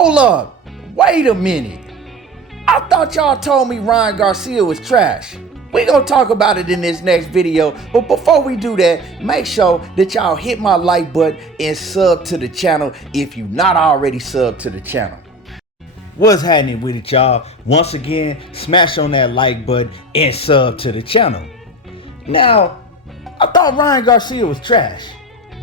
Hold up, wait a minute. I thought y'all told me Ryan Garcia was trash. We gonna talk about it in this next video, but before we do that, make sure that y'all hit my like button and sub to the channel if you not already subbed to the channel. What's happening with it, y'all? Once again, smash on that like button and sub to the channel. Now, I thought Ryan Garcia was trash.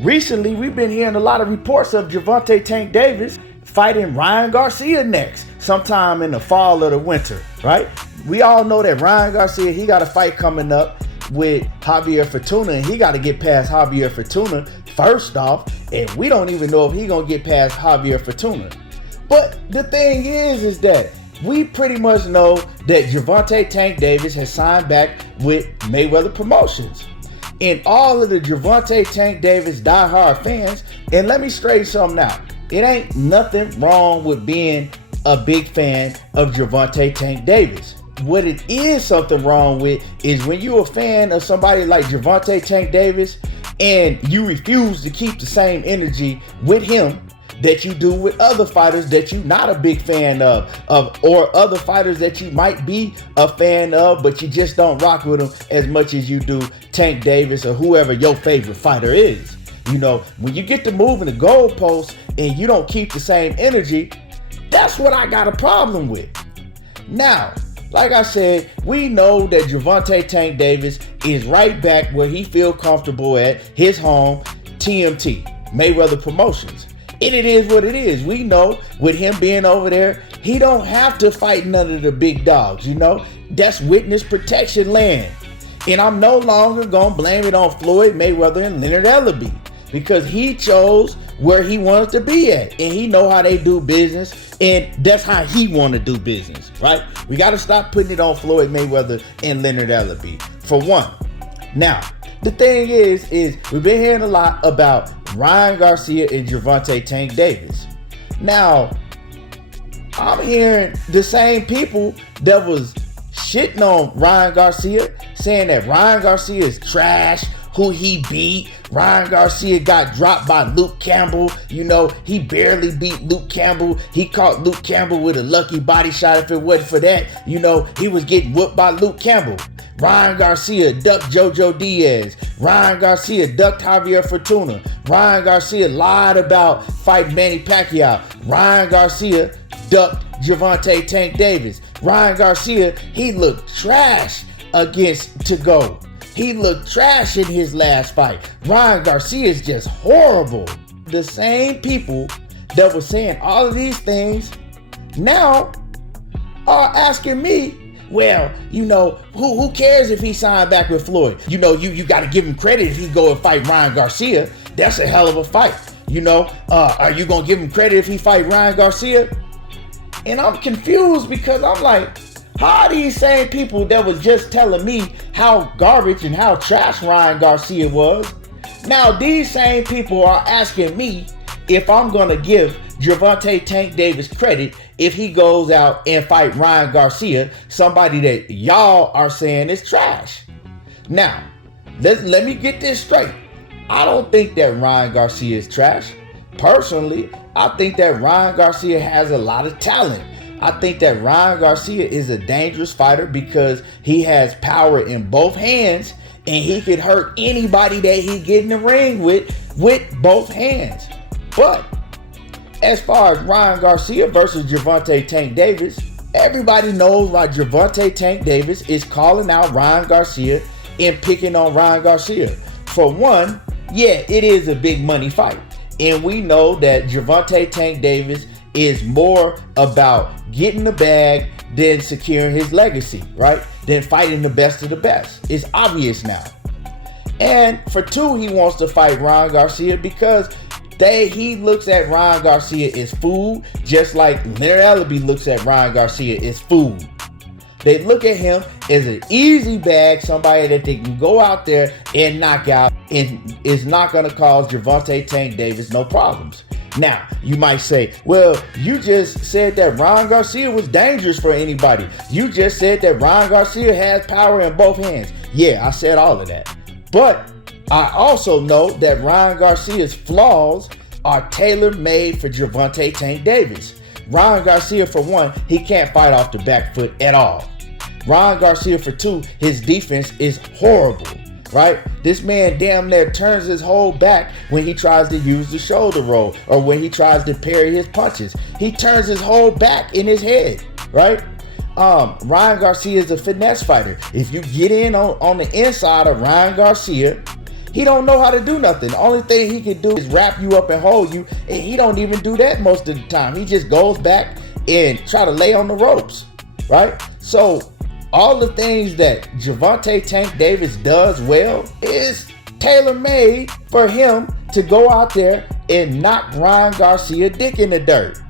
Recently, we've been hearing a lot of reports of Gervonta Tank Davis fighting Ryan Garcia next, sometime in the fall or the winter, right? We all know that Ryan Garcia, he got a fight coming up with Javier Fortuna, and he got to get past Javier Fortuna first off, and we don't even know if he gonna get past Javier Fortuna. But the thing is that we pretty much know that Gervonta Tank Davis has signed back with Mayweather Promotions. And all of the Gervonta Tank Davis diehard fans, and let me straighten something out. It ain't nothing wrong with being a big fan of Gervonta Tank Davis. What it is something wrong with is when you're a fan of somebody like Gervonta Tank Davis and you refuse to keep the same energy with him that you do with other fighters that you're not a big fan of, or other fighters that you might be a fan of, but you just don't rock with them as much as you do Tank Davis or whoever your favorite fighter is. You know, when you get to moving the goalposts and you don't keep the same energy, that's what I got a problem with. Now, like I said, we know that Gervonta Tank Davis is right back where he feel comfortable at, his home, TMT, Mayweather Promotions. And it is what it is. We know with him being over there, he don't have to fight none of the big dogs, you know? That's witness protection land. And I'm no longer gonna blame it on Floyd Mayweather and Leonard Ellerbe, because he chose where he wanted to be at, and he know how they do business, and that's how he want to do business, right? We got to stop putting it on Floyd Mayweather and Leonard Ellerbe, for one. Now, the thing is we've been hearing a lot about Ryan Garcia and Gervonta Tank Davis. Now, I'm hearing the same people that was shitting on Ryan Garcia, saying that Ryan Garcia is trash, who he beat. Ryan Garcia got dropped by Luke Campbell. You know, he barely beat Luke Campbell. He caught Luke Campbell with a lucky body shot. If it wasn't for that, you know, he was getting whooped by Luke Campbell. Ryan Garcia ducked Jojo Diaz. Ryan Garcia ducked Javier Fortuna. Ryan Garcia lied about fighting Manny Pacquiao. Ryan Garcia ducked Gervonta Tank Davis. Ryan Garcia, he looked trash against To Go. He looked trash in his last fight. Ryan Garcia is just horrible. The same people that were saying all of these things now are asking me, well, you know, who cares if he signed back with Floyd? You know, you got to give him credit if he go and fight Ryan Garcia. That's a hell of a fight. You know, are you going to give him credit if he fight Ryan Garcia? And I'm confused because I'm like, how are these same people that was just telling me how garbage and how trash Ryan Garcia was, now these same people are asking me if I'm going to give Gervonta Tank Davis credit if he goes out and fight Ryan Garcia, somebody that y'all are saying is trash. Now, let me get this straight. I don't think that Ryan Garcia is trash. Personally, I think that Ryan Garcia has a lot of talent. I think that Ryan Garcia is a dangerous fighter because he has power in both hands, and he could hurt anybody that he get in the ring with both hands. But as far as Ryan Garcia versus Gervonta Tank Davis, everybody knows why Gervonta Tank Davis is calling out Ryan Garcia and picking on Ryan Garcia. For one, yeah, it is a big money fight. And we know that Gervonta Tank Davis is more about getting the bag than securing his legacy, right? Than fighting the best of the best. It's obvious now. And for two, he wants to fight Ryan Garcia because he looks at Ryan Garcia as food, just like Leonard Ellerbe looks at Ryan Garcia as food. They look at him as an easy bag, somebody that they can go out there and knock out, and is not going to cause Gervonta Tank Davis no problems. Now, you might say, well, you just said that Ryan Garcia was dangerous for anybody. You just said that Ryan Garcia has power in both hands. Yeah, I said all of that. But I also know that Ryan Garcia's flaws are tailor-made for Gervonta Tank Davis. Ryan Garcia, for one, he can't fight off the back foot at all. Ryan Garcia, for two, his defense is horrible, right? This man damn near turns his whole back when he tries to use the shoulder roll or when he tries to parry his punches. He turns his whole back in his head, right? Ryan Garcia is a finesse fighter. If you get in on the inside of Ryan Garcia, he don't know how to do nothing. The only thing he can do is wrap you up and hold you, and he don't even do that most of the time. He just goes back and try to lay on the ropes, right? So all the things that Gervonta Tank Davis does well is tailor-made for him to go out there and knock Ryan Garcia dick in the dirt.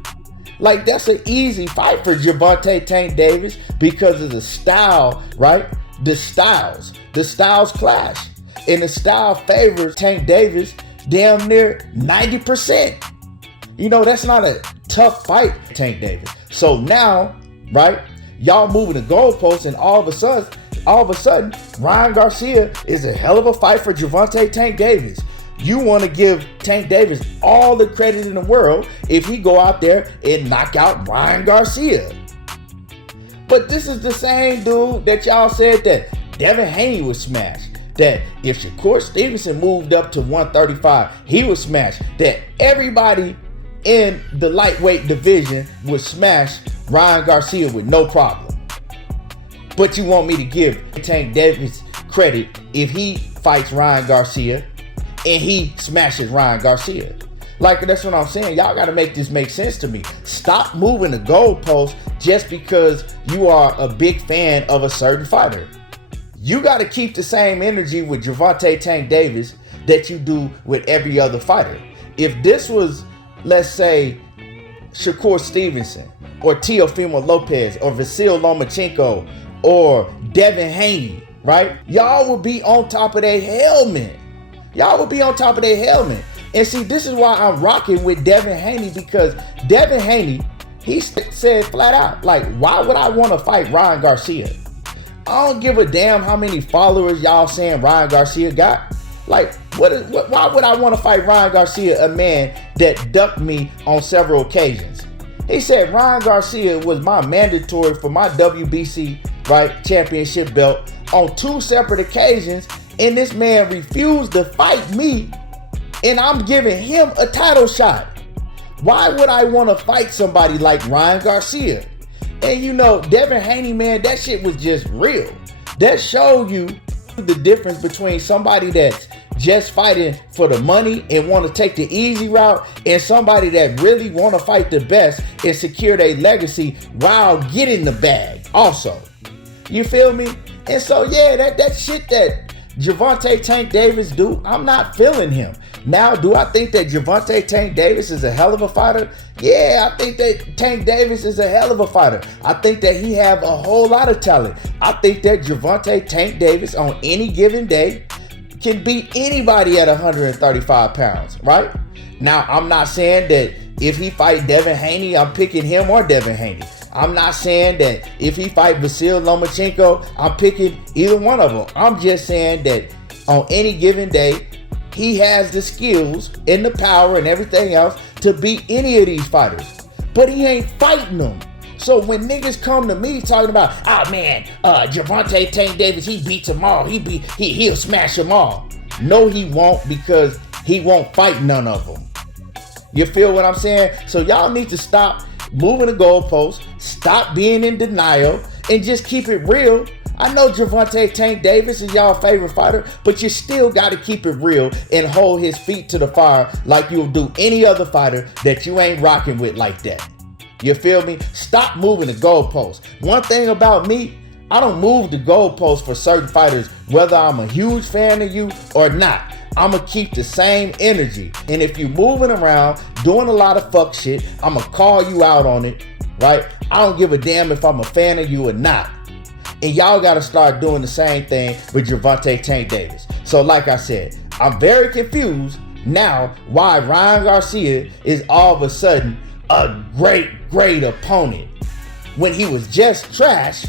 Like, that's an easy fight for Gervonta Tank Davis because of the style, right? The styles clash. And the style favors Tank Davis damn near 90%. You know, that's not a tough fight, Tank Davis. So now, right, y'all moving the goalposts, and all of a sudden, Ryan Garcia is a hell of a fight for Gervonta Tank Davis. You want to give Tank Davis all the credit in the world if he go out there and knock out Ryan Garcia. But this is the same dude that y'all said that Devin Haney was smashed. That if Shakur Stevenson moved up to 135, he was smashed. That everybody in the lightweight division would smash Ryan Garcia with no problem. But you want me to give Tank Davis credit if he fights Ryan Garcia and he smashes Ryan Garcia. Like, that's what I'm saying. Y'all got to make this make sense to me. Stop moving the goalposts just because you are a big fan of a certain fighter. You got to keep the same energy with Gervonta Tank Davis that you do with every other fighter. If this was, let's say, Shakur Stevenson or Teofimo Lopez or Vasyl Lomachenko or Devin Haney, right? Y'all would be on top of their helmet. And see, this is why I'm rocking with Devin Haney, because Devin Haney, he said flat out, like, why would I want to fight Ryan Garcia? I don't give a damn how many followers y'all saying Ryan Garcia got. Like, why would I want to fight Ryan Garcia, a man that ducked me on several occasions? He said Ryan Garcia was my mandatory for my WBC, right, championship belt on 2 separate occasions, and this man refused to fight me, and I'm giving him a title shot. Why would I want to fight somebody like Ryan Garcia? And you know, Devin Haney, man, that shit was just real. That showed you the difference between somebody that's just fighting for the money and want to take the easy route, and somebody that really want to fight the best and secure their legacy while getting the bag also. You feel me? And so, yeah, that shit that Gervonta Tank Davis do, I'm not feeling him. Now, do I think that Gervonta Tank Davis is a hell of a fighter? Yeah, I think that Tank Davis is a hell of a fighter. I think that he have a whole lot of talent. I think that Gervonta Tank Davis on any given day can beat anybody at 135 pounds, right? Now, I'm not saying that if he fight Devin Haney, I'm picking him or Devin Haney. I'm not saying that if he fight Vasyl Lomachenko, I'm picking either one of them. I'm just saying that on any given day, he has the skills and the power and everything else to beat any of these fighters. But he ain't fighting them. So when niggas come to me talking about, oh man, Gervonta Tank Davis, he beats them all. He'll smash them all. No, he won't, because he won't fight none of them. You feel what I'm saying? So y'all need to stop moving the goalposts, stop being in denial, and just keep it real. I know Gervonta Tank Davis is y'all favorite fighter, but you still got to keep it real and hold his feet to the fire like you'll do any other fighter that you ain't rocking with like that. You feel me? Stop moving the goalposts. One thing about me, I don't move the goalposts for certain fighters, whether I'm a huge fan of you or not. I'm going to keep the same energy. And if you're moving around, doing a lot of fuck shit, I'm going to call you out on it, right? I don't give a damn if I'm a fan of you or not. And y'all got to start doing the same thing with Gervonta Tank Davis. So like I said, I'm very confused now why Ryan Garcia is all of a sudden a great opponent when he was just trash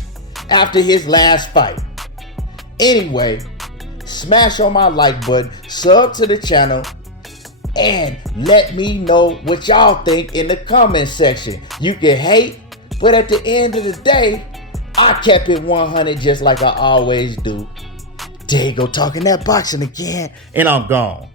after his last fight. Anyway, smash on my like button, sub to the channel, And let me know what y'all think in the comment section. You can hate, but at the end of the day, I kept it 100 just like I always do. There you go, talking that boxing again, and I'm gone.